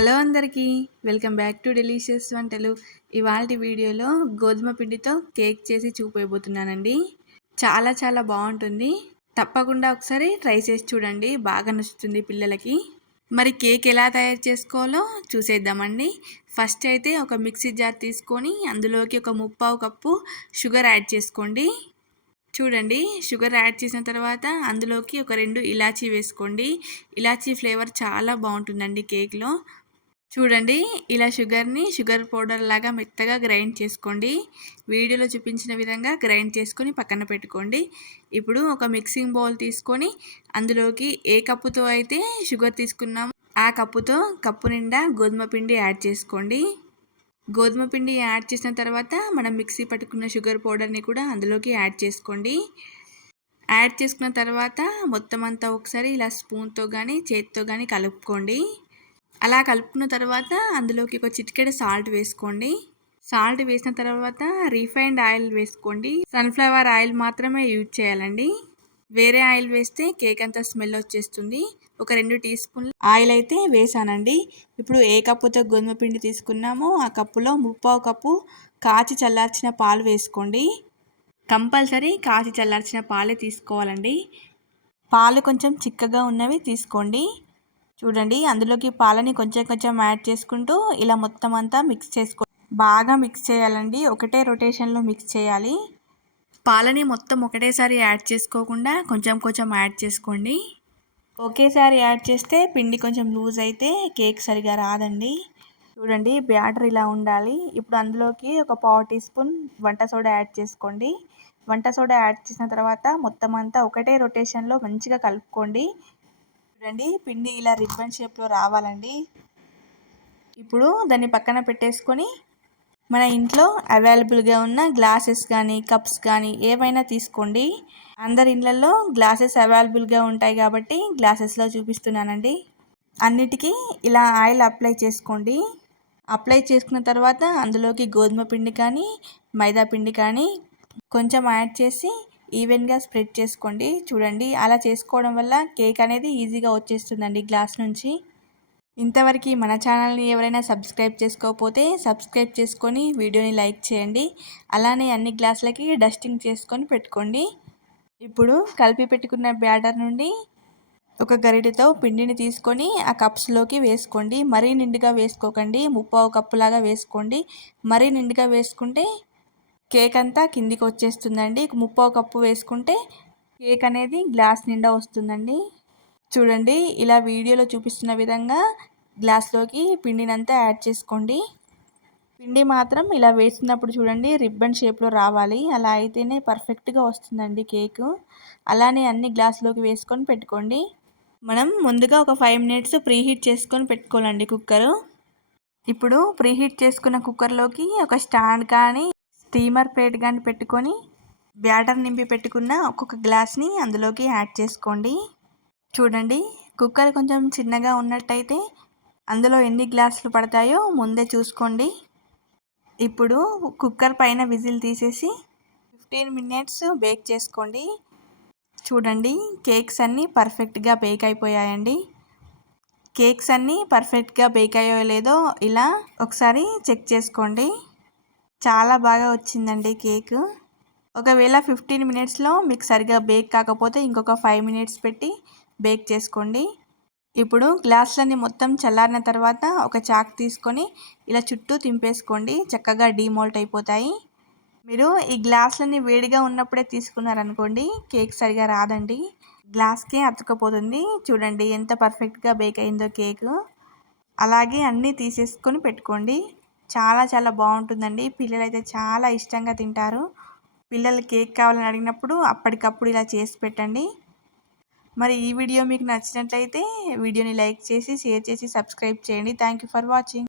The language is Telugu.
హలో అందరికీ వెల్కమ్ బ్యాక్ టు డెలీషియస్ వంటలు. ఇవాళ వీడియోలో గోధుమ పిండితో కేక్ చేసి చూపించబోతున్నానండి చాలా చాలా బాగుంటుంది. తప్పకుండా ఒకసారి ట్రై చేసి చూడండి బాగా నచ్చుతుంది పిల్లలకి. మరి కేక్ ఎలా తయారు చేసుకోవాలో చూసేద్దామండి. ఫస్ట్ అయితే ఒక మిక్సీ జార్ తీసుకొని అందులోకి ఒక ముప్పావు కప్పు షుగర్ యాడ్ చేసుకోండి. చూడండి షుగర్ యాడ్ చేసిన తర్వాత అందులోకి ఒక రెండు ఇలాచీ వేసుకోండి. ఇలాచీ ఫ్లేవర్ చాలా బాగుంటుందండి కేక్లో. చూడండి ఇలా షుగర్ని షుగర్ పౌడర్ లాగా మెత్తగా గ్రైండ్ చేసుకోండి. వీడియోలో చూపించిన విధంగా గ్రైండ్ చేసుకొని పక్కన పెట్టుకోండి. ఇప్పుడు ఒక మిక్సింగ్ బౌల్ తీసుకొని అందులోకి ఏ కప్పుతో అయితే షుగర్ తీసుకున్నామో ఆ కప్పుతో కప్పు నిండా గోధుమ పిండి యాడ్ చేసుకోండి. గోధుమ పిండి యాడ్ చేసిన తర్వాత మనం మిక్సీ పట్టుకున్న షుగర్ పౌడర్ని కూడా అందులోకి యాడ్ చేసుకోండి. యాడ్ చేసుకున్న తర్వాత మొత్తం అంతా ఒకసారి ఇలా స్పూన్తో కానీ చేతితో కానీ కలుపుకోండి. అలా కలుపుకున్న తర్వాత అందులోకి ఒక చిటికెడ సాల్ట్ వేసుకోండి. సాల్ట్ వేసిన తర్వాత రీఫైండ్ ఆయిల్ వేసుకోండి. సన్ఫ్లవర్ ఆయిల్ మాత్రమే యూజ్ చేయాలండి. వేరే ఆయిల్ వేస్తే కేక్ అంతా స్మెల్ వచ్చేస్తుంది. ఒక రెండు టీ స్పూన్లు ఆయిల్ అయితే వేసానండి. ఇప్పుడు ఏ కప్పుతో గోధుమ పిండి తీసుకున్నామో ఆ కప్పులో ముప్పావు కప్పు కాచి చల్లార్చిన పాలు వేసుకోండి. కంపల్సరీ కాచి చల్లార్చిన పాలే తీసుకోవాలండి. పాలు కొంచెం చిక్కగా ఉన్నవి తీసుకోండి. చూడండి అందులోకి పాలని కొంచెం కొంచెం యాడ్ చేసుకుంటూ ఇలా మొత్తం అంతా మిక్స్ చేసుకో బాగా మిక్స్ చేయాలండి. ఒకటే రొటేషన్లో మిక్స్ చేయాలి. పాలని మొత్తం ఒకటేసారి యాడ్ చేసుకోకుండా కొంచెం కొంచెం యాడ్ చేసుకోండి. ఒకేసారి యాడ్ చేస్తే పిండి కొంచెం లూజ్ అయితే కేక్ సరిగా రాదండి. చూడండి బ్యాటర్ ఇలా ఉండాలి. ఇప్పుడు అందులోకి ఒక పావు టీ స్పూన్ వంట సోడా యాడ్ చేసుకోండి. వంట సోడా యాడ్ చేసిన తర్వాత మొత్తం అంతా ఒకటే రొటేషన్లో మంచిగా కలుపుకోండి. చూడండి. పిండి ఇలా రిబ్బన్ షేప్లో రావాలండి. ఇప్పుడు దాన్ని పక్కన పెట్టేసుకొని మన ఇంట్లో అవైలబుల్గా ఉన్న గ్లాసెస్ కానీ కప్స్ కానీ ఏమైనా తీసుకోండి. అందరి ఇళ్ళల్లో గ్లాసెస్ అవైలబుల్గా ఉంటాయి కాబట్టి గ్లాసెస్లో చూపిస్తున్నానండి. అన్నిటికీ ఇలా ఆయిల్ అప్లై చేసుకోండి. అప్లై చేసుకున్న తర్వాత అందులోకి గోధుమ పిండి కానీ మైదా పిండి కానీ కొంచెం యాడ్ చేసి ఈవెన్గా స్ప్రెడ్ చేసుకోండి. చూడండి అలా చేసుకోవడం వల్ల కేక్ అనేది ఈజీగా వచ్చేస్తుందండి గ్లాస్ నుంచి. ఇంతవరకు మన ఛానల్ని ఎవరైనా సబ్స్క్రైబ్ చేసుకోకపోతే సబ్స్క్రైబ్ చేసుకొని వీడియోని లైక్ చేయండి. అలానే అన్ని గ్లాసులకి డస్టింగ్ చేసుకొని పెట్టుకోండి. ఇప్పుడు కలిపి పెట్టుకున్న బ్యాటర్ నుండి ఒక గరిటెతో పిండిని తీసుకొని ఆ కప్స్లోకి వేసుకోండి. మరీ నిండుగా వేసుకోకండి. ముప్పావు కప్పులాగా వేసుకోండి. మరీ నిండుగా వేసుకుంటే కేక్ అంతా కిందికి వచ్చేస్తుందండి ముప్పో కప్పు వేసుకుంటే కేక్ అనేది గ్లాస్ నిండా వస్తుందండి. చూడండి ఇలా వీడియోలో చూపిస్తున్న విధంగా గ్లాస్లోకి పిండినంతా యాడ్ చేసుకోండి. పిండి మాత్రం ఇలా వేసినప్పుడు చూడండి రిబ్బన్ షేప్లో రావాలి. అలా అయితేనే పర్ఫెక్ట్గా వస్తుందండి కేకు. అలానే అన్ని గ్లాస్లోకి వేసుకొని పెట్టుకోండి. మనం ముందుగా ఒక ఫైవ్ మినిట్స్ ప్రీహీట్ చేసుకొని పెట్టుకోవాలండి కుక్కరు. ఇప్పుడు ప్రీహీట్ చేసుకున్న కుక్కర్లోకి ఒక స్టాండ్ కానీ స్టీమర్ ప్లేట్ కానీ పెట్టుకొని బ్యాటర్ నింపి పెట్టుకున్న ఒక్కొక్క గ్లాస్ని అందులోకి యాడ్ చేసుకోండి. చూడండి కుక్కర్ కొంచెం చిన్నగా ఉన్నట్టయితే అందులో ఎన్ని గ్లాసులు పడతాయో ముందే చూసుకోండి. ఇప్పుడు కుక్కర్ పైన విజిల్ తీసేసి ఫిఫ్టీన్ మినిట్స్ బేక్ చేసుకోండి. చూడండి కేక్స్ అన్నీ పర్ఫెక్ట్గా బేక్ అయిపోయాయండి. కేక్స్ అన్నీ పర్ఫెక్ట్గా బేక్ అయ్యో లేదో ఇలా ఒకసారి చెక్ చేసుకోండి. చాలా బాగా వచ్చిందండి కేక్. ఒకవేళ ఫిఫ్టీన్ మినిట్స్లో మీకు సరిగా బేక్ కాకపోతే ఇంకొక ఫైవ్ మినిట్స్ పెట్టి బేక్ చేసుకోండి. ఇప్పుడు గ్లాసులన్నీ మొత్తం చల్లారిన తర్వాత ఒక చాక్ తీసుకొని ఇలా చుట్టూ తింపేసుకోండి. చక్కగా డీమోల్ట్ అయిపోతాయి. మీరు ఈ గ్లాసులన్నీ వేడిగా ఉన్నప్పుడే తీసుకున్నారనుకోండి కేక్ సరిగా రాదండి. గ్లాస్కే అతుకపోతుంది చూడండి ఎంత పర్ఫెక్ట్గా బేక్ అయిందో కేకు. అలాగే అన్నీ తీసేసుకొని పెట్టుకోండి. చాలా చాలా బాగుంటుందండి. పిల్లలు అయితే చాలా ఇష్టంగా తింటారు. పిల్లలు కేక్ కావాలని అడిగినప్పుడు అప్పటికప్పుడు ఇలా చేసి పెట్టండి. మరి ఈ వీడియో మీకు నచ్చినట్లయితే వీడియోని లైక్ చేసి షేర్ చేసి సబ్స్క్రైబ్ చేయండి. Thank you for watching.